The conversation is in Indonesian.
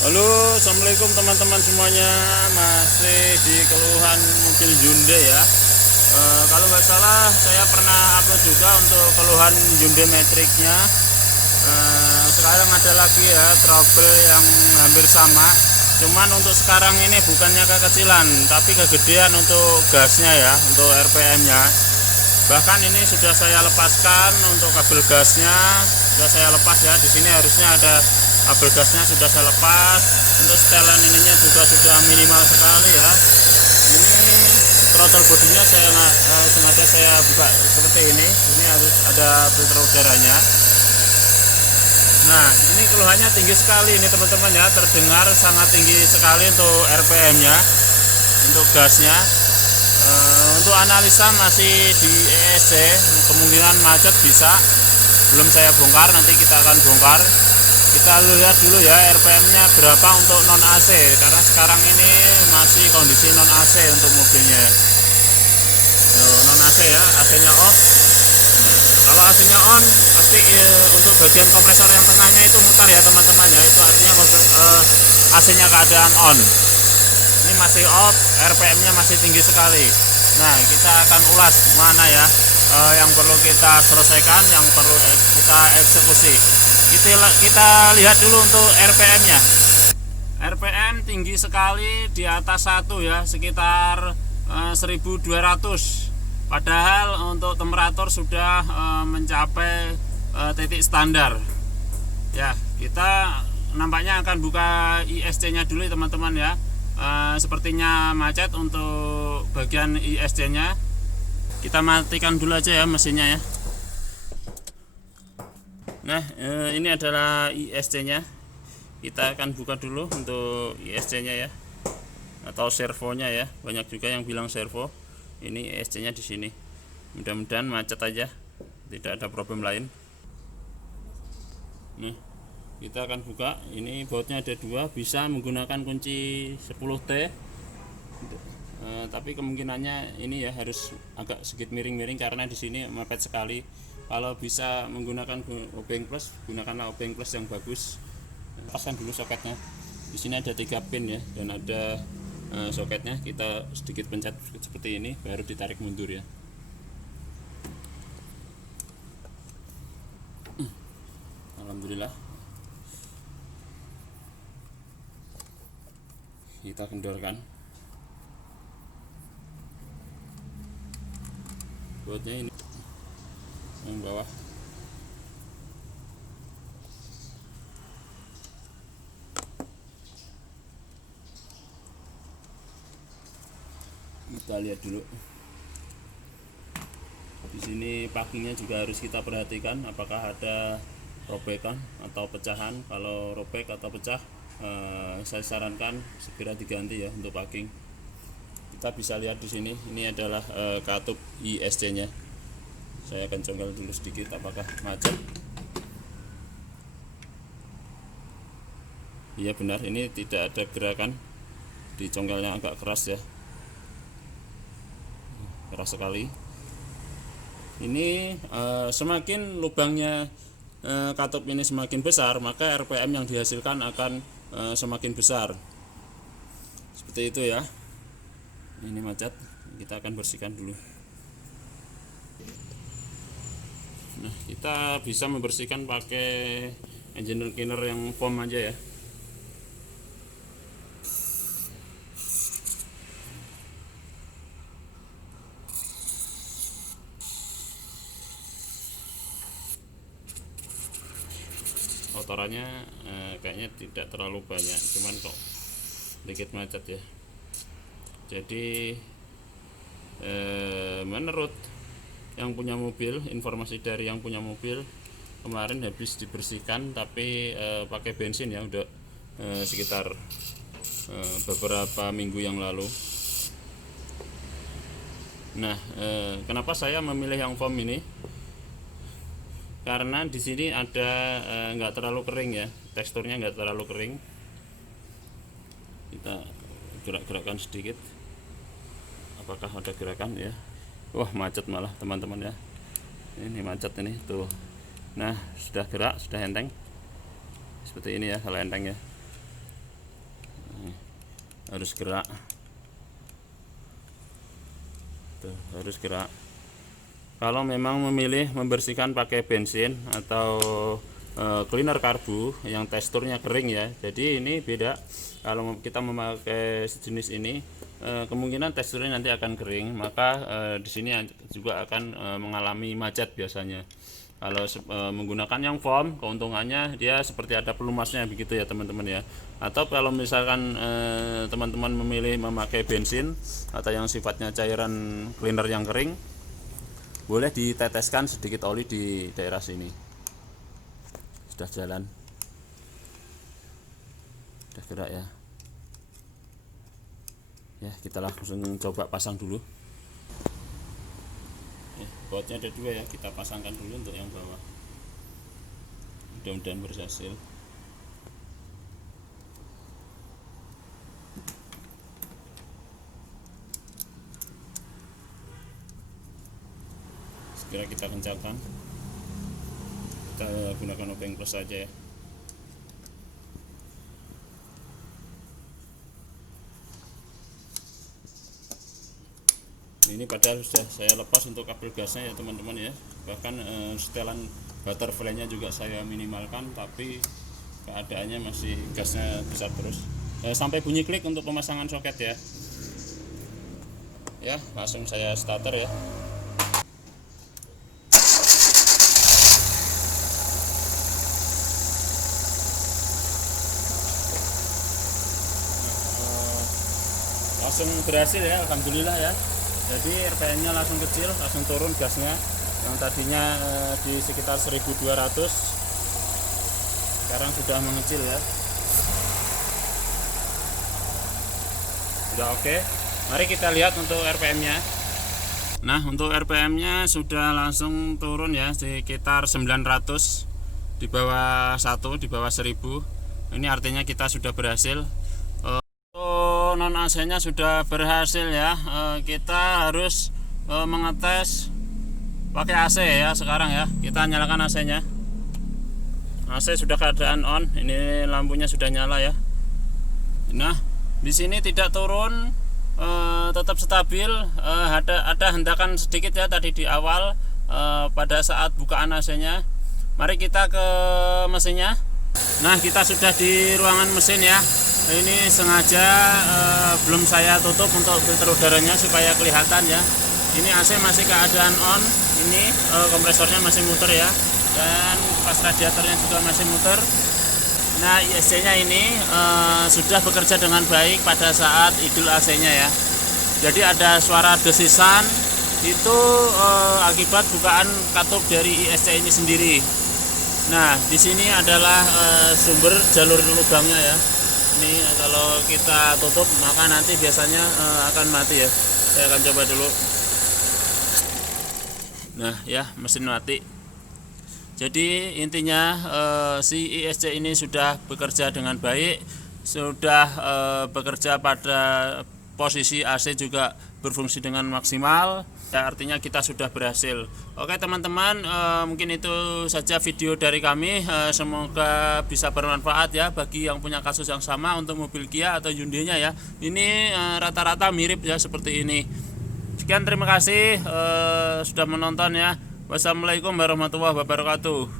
Halo, assalamualaikum teman-teman semuanya. Masih di keluhan mobil Hyundai ya. Kalau nggak salah saya pernah upload juga untuk keluhan Hyundai Matrix-nya. Sekarang ada lagi ya trouble yang hampir sama. Cuman untuk sekarang ini bukannya kekecilan, tapi kegedean untuk gasnya ya, untuk RPM-nya. Bahkan ini sudah saya lepaskan untuk kabel gasnya, sudah saya lepas ya. Di sini harusnya ada kabel gasnya sudah saya lepas. Untuk setelan ininya juga sudah minimal sekali ya. Ini throttle bodinya saya sengaja saya buka seperti ini. Ini harus ada filter udaranya. Nah, ini keluhannya tinggi sekali ini teman-teman ya, terdengar sangat tinggi sekali untuk RPM-nya, untuk gasnya. Untuk analisa masih di ESC, kemungkinan macet bisa. Belum saya bongkar, nanti kita akan bongkar. Kita lihat dulu ya RPM-nya berapa untuk non AC, karena sekarang ini masih kondisi non AC untuk mobilnya. Non AC ya, AC-nya off. Kalau AC-nya on, pasti untuk bagian kompresor yang tengahnya itu mutar ya teman-teman ya. Itu artinya AC-nya keadaan on. Ini masih off, RPM-nya masih tinggi sekali. Nah, kita akan ulas mana ya yang perlu kita selesaikan, yang perlu kita eksekusi. Kita lihat dulu untuk RPM-nya. RPM tinggi sekali, di atas 1 ya, sekitar 1200. Padahal untuk temperatur sudah mencapai titik standar. Ya, kita nampaknya akan buka ISC-nya dulu teman-teman ya. Sepertinya macet untuk bagian ISC-nya. Kita matikan dulu aja ya mesinnya ya. Nah, ini adalah ISC-nya. Kita akan buka dulu untuk ISC-nya ya, atau servonya ya. Banyak juga yang bilang servo. Ini ISC-nya di sini. Mudah-mudahan macet aja, tidak ada problem lain. Nah, kita akan buka. Ini bautnya ada 2, bisa menggunakan kunci 10T. Tapi kemungkinannya ini ya harus agak sedikit miring-miring karena di sini mepet sekali. Kalau bisa menggunakan obeng plus, gunakanlah obeng plus yang bagus. Pasang dulu soketnya. Di sini ada 3 pin ya, dan ada soketnya. Kita sedikit pencet seperti ini, baru ditarik mundur ya. Alhamdulillah. Kita kendorkan. Bautnya ini yang bawah. Kita lihat dulu. Di sini packingnya juga harus kita perhatikan, apakah ada robekan atau pecahan. Kalau robek atau pecah, saya sarankan segera diganti ya untuk packing. Kita bisa lihat di sini, ini adalah katup ISC-nya. Saya akan congkel dulu sedikit, apakah macet. Iya benar, ini tidak ada gerakan. Dicongkelnya agak keras ya, keras sekali. Ini semakin lubangnya katup ini semakin besar, maka RPM yang dihasilkan akan semakin besar. Seperti itu ya. Ini macet, kita akan bersihkan dulu. Nah, kita bisa membersihkan pakai engine cleaner yang foam aja ya. Kotorannya kayaknya tidak terlalu banyak, cuman kok sedikit macet ya. Jadi menurut yang punya mobil, informasi dari yang punya mobil, kemarin habis dibersihkan tapi pakai bensin ya, udah sekitar beberapa minggu yang lalu. Nah, kenapa saya memilih yang foam ini? Karena di sini ada nggak terlalu kering ya, teksturnya nggak terlalu kering. Kita gerak-gerakkan sedikit, apakah ada gerakan ya. Wah, macet malah teman-teman ya. Ini macet ini tuh. Nah, sudah gerak, sudah enteng. Seperti ini ya kalau enteng ya. harus gerak. Tuh, harus gerak. Kalau memang memilih membersihkan pakai bensin atau cleaner karbu yang teksturnya kering ya, jadi ini beda. Kalau kita memakai sejenis ini, kemungkinan teksturnya nanti akan kering, maka di sini juga akan mengalami macet biasanya. Kalau menggunakan yang foam, keuntungannya dia seperti ada pelumasnya begitu ya teman-teman ya. Atau kalau misalkan teman-teman memilih memakai bensin atau yang sifatnya cairan cleaner yang kering, boleh diteteskan sedikit oli di daerah sini. Sudah jalan, sudah gerak ya. Ya, kita langsung coba pasang dulu. Bautnya ada dua ya, kita pasangkan dulu untuk yang bawah. Mudah-mudahan berhasil. Segera kita kencangkan. Kita gunakan obeng plus saja ya. Ini padahal sudah saya lepas untuk kabel gasnya ya teman-teman ya. Bahkan setelan butterfly-nya juga saya minimalkan, tapi keadaannya masih gasnya besar terus. Sampai bunyi klik untuk pemasangan soket ya. Ya, langsung saya starter ya. Langsung berhasil ya, alhamdulillah ya. Jadi RPM-nya langsung kecil, langsung turun gasnya. Yang tadinya di sekitar 1200, sekarang sudah mengecil ya. Sudah oke. Mari kita lihat untuk RPM-nya. Nah, untuk RPM-nya sudah langsung turun ya, sekitar 900, di bawah 1, di bawah 1000. Ini artinya kita sudah berhasil. Non AC nya sudah berhasil ya. Kita harus mengetes pakai AC ya sekarang ya. Kita nyalakan AC nya. AC sudah keadaan on. Ini lampunya sudah nyala ya. Nah, di sini tidak turun, tetap stabil. Ada hentakan sedikit ya tadi di awal pada saat bukaan AC nya. Mari kita ke mesinnya. Nah, kita sudah di ruangan mesin ya. Ini sengaja belum saya tutup untuk filter udaranya supaya kelihatan ya. Ini AC masih keadaan on. Ini kompresornya masih muter ya, dan pas radiatornya juga masih muter. Nah, ISC nya ini sudah bekerja dengan baik pada saat idle AC nya ya. Jadi ada suara desisan, itu akibat bukaan katup dari ISC ini sendiri. Nah, di sini adalah sumber jalur lubangnya ya. Ini kalau kita tutup maka nanti biasanya akan mati ya. Saya akan coba dulu. Nah ya, mesin mati. Jadi intinya si ISC ini sudah bekerja dengan baik, sudah bekerja pada posisi AC juga berfungsi dengan maksimal. Ya, artinya kita sudah berhasil. Oke teman-teman, mungkin itu saja video dari kami. Semoga bisa bermanfaat ya bagi yang punya kasus yang sama untuk mobil Kia atau Hyundai-nya ya. Ini rata-rata mirip ya seperti ini. Sekian, terima kasih sudah menonton ya. Wassalamualaikum warahmatullahi wabarakatuh.